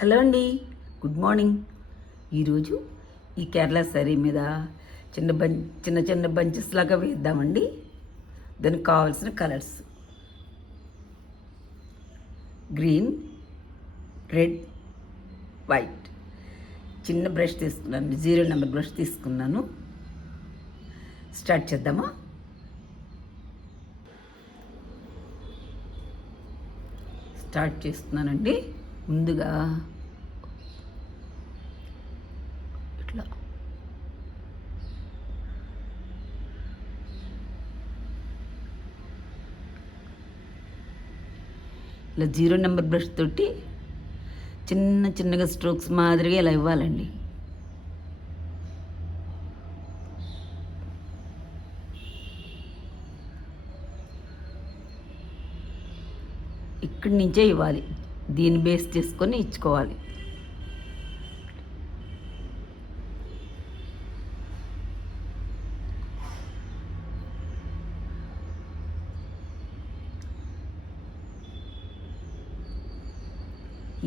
Hello అండి, good morning. ఈరోజు ఈ కేరళ శారీ మీద చిన్న చిన్న బంచెస్ లాగా వేద్దామండి. దానికి కావాల్సిన కలర్స్ గ్రీన్, రెడ్, వైట్. చిన్న బ్రష్ తీసుకున్నాను, 0 నెంబర్ బ్రష్ తీసుకున్నాను. స్టార్ట్ చేద్దామా? స్టార్ట్ చేస్తున్నానండి. ముందుగా ఇట్లా ఇలా 0 నెంబర్ బ్రష్ తోటి చిన్నగా స్ట్రోక్స్ మాదిరిగా ఇలా ఇవ్వాలండి. ఇక్కడి నుంచే ఇవ్వాలి, దీన్ని బేస్ చేసుకొని ఇచ్చుకోవాలి.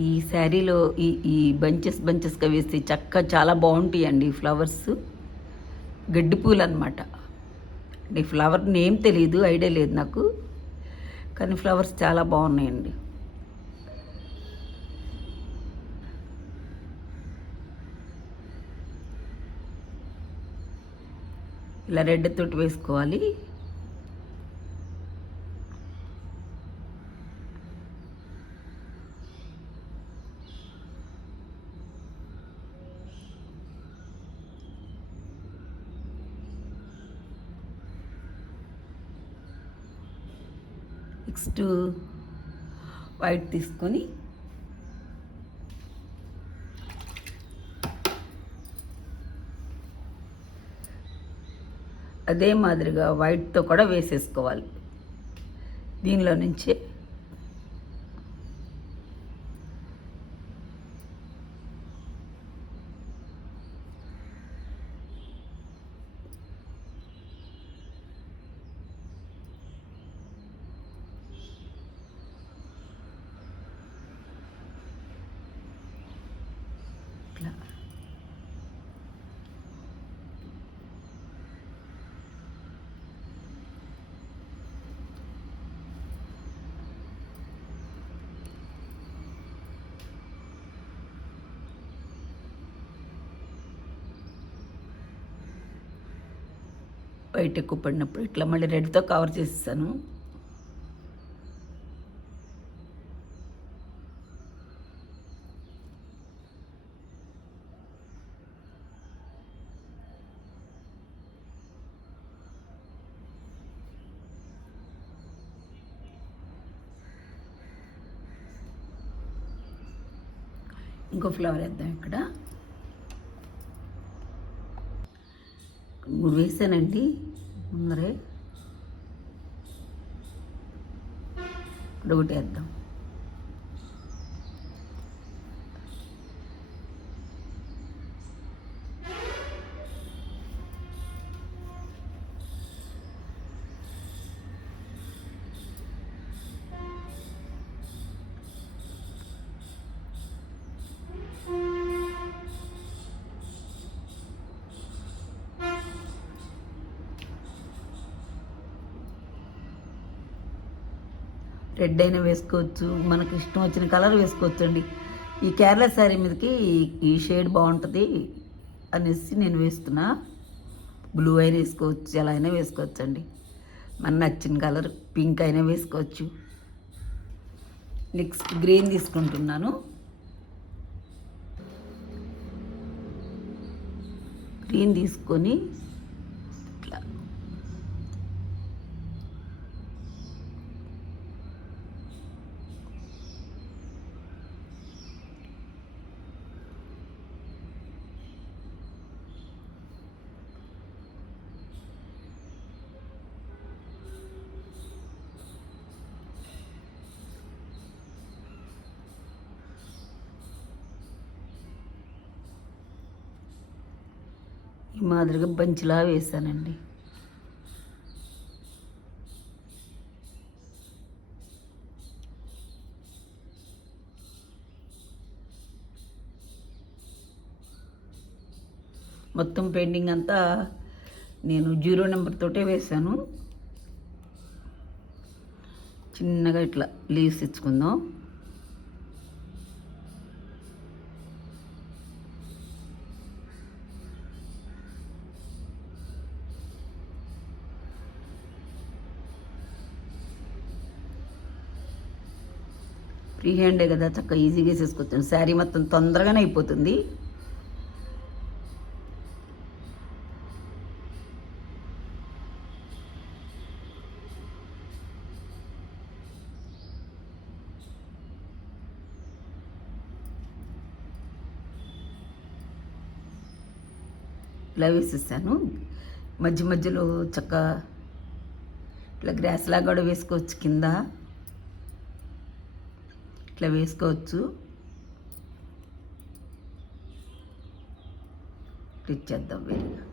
ఈ శారీలో ఈ బంచెస్గా వేస్తే చాలా బాగుంటాయండి. ఫ్లవర్స్ గడ్డి పూలు అనమాట. ఈ ఫ్లవర్ నేమ్ తెలియదు, ఐడియా లేదు నాకు, కానీ ఫ్లవర్స్ చాలా బాగున్నాయండి. ఇలా రెడ్ తోటి వేసుకోవాలి. నెక్స్ట్ వైట్ తీసుకొని అదే మాదిరిగా వైట్తో కూడా వేసేసుకోవాలి. దీనిలో నుంచే ఇట్లా వైట్ ఎక్కువ పడినప్పుడు ఇట్లా మళ్ళీ రెడ్తో కవర్ చేసేసాను. ఇంకో ఫ్లవర్ వేద్దాం. ఇక్కడ 3 వేసానండి ముందరే. ఇప్పుడు ఒకటి వేద్దాం. రెడ్ అయినా వేసుకోవచ్చు, మనకి ఇష్టం వచ్చిన కలర్ వేసుకోవచ్చు అండి. ఈ కేరళ శారీ మీదకి ఈ షేడ్ బాగుంటుంది అనేసి నేను వేస్తున్నా. బ్లూ అయినా వేసుకోవచ్చు, ఎలా అయినా వేసుకోవచ్చు అండి. మన నచ్చిన కలర్ పింక్ అయినా వేసుకోవచ్చు. నెక్స్ట్ గ్రీన్ తీసుకుంటున్నాను. గ్రీన్ తీసుకొని ఇట్లా ఈ మాదిరిగా బంచిలా వేసానండి. మొత్తం పెయింటింగ్ అంతా నేను 0 నెంబర్ తోటే వేశాను. చిన్నగా ఇట్లా లీవ్స్ ఇచ్చుకుందాం. ఫ్రీ హ్యాండే కదా, చక్కగా ఈజీగా వేసేసుకొచ్చాను. శారీ మొత్తం తొందరగానే అయిపోతుంది. ఇలా వేసేసాను. మధ్య మధ్యలో చక్కగా ఇట్లా గ్రాస్ లాగా కూడా వేసుకోవచ్చు. కింద ఇట్లా వేసుకోవచ్చు. ఇచ్చేద్దాం వేరుగా.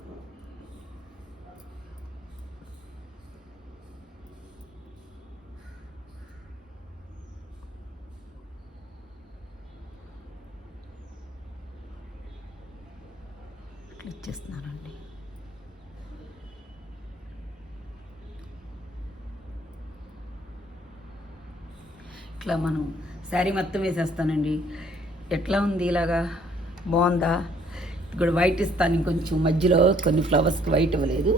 ఇట్లా ఇచ్చేస్తున్నానండి. ఇట్లా మనం శారీ మొత్తం వేసేస్తానండి. ఎట్లా ఉంది? ఇలాగా బాగుందా? ఇక్కడ వైట్ ఇస్తాను. ఇంకొంచెం మధ్యలో కొన్ని ఫ్లవర్స్కి వైట్ ఇవ్వలేదు,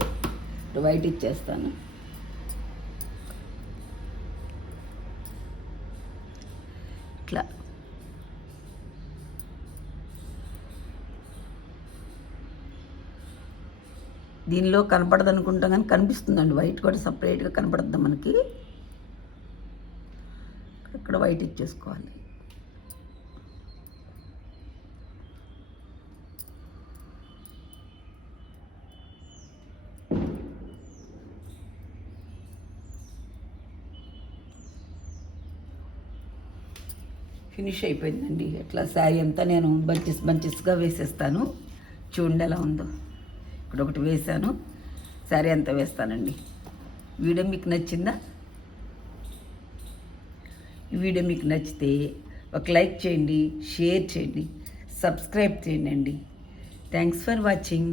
ఇప్పుడు వైట్ ఇచ్చేస్తాను. ఇట్లా దీనిలో కనపడదు అనుకుంటాం, కానీ కనిపిస్తుందండి. వైట్ కూడా సపరేట్గా కనపడుద్ది మనకి. ఇక్కడ వైట్ ఇచ్చేసుకోవాలి. ఫినిష్ అయిపోయిందండి. ఇట్లా శారీ అంతా నేను బంచెస్గా వేసేస్తాను. చూడండి ఎలా ఉందో. ఇక్కడ ఒకటి వేసాను, శారీ అంతా వేస్తానండి. వీడియో మీకు నచ్చిందా? ఈ వీడియో మీకు నచ్చితే ఒక లైక్ చేయండి, షేర్ చేయండి, సబ్స్క్రైబ్ చేయండి. Thanks for watching.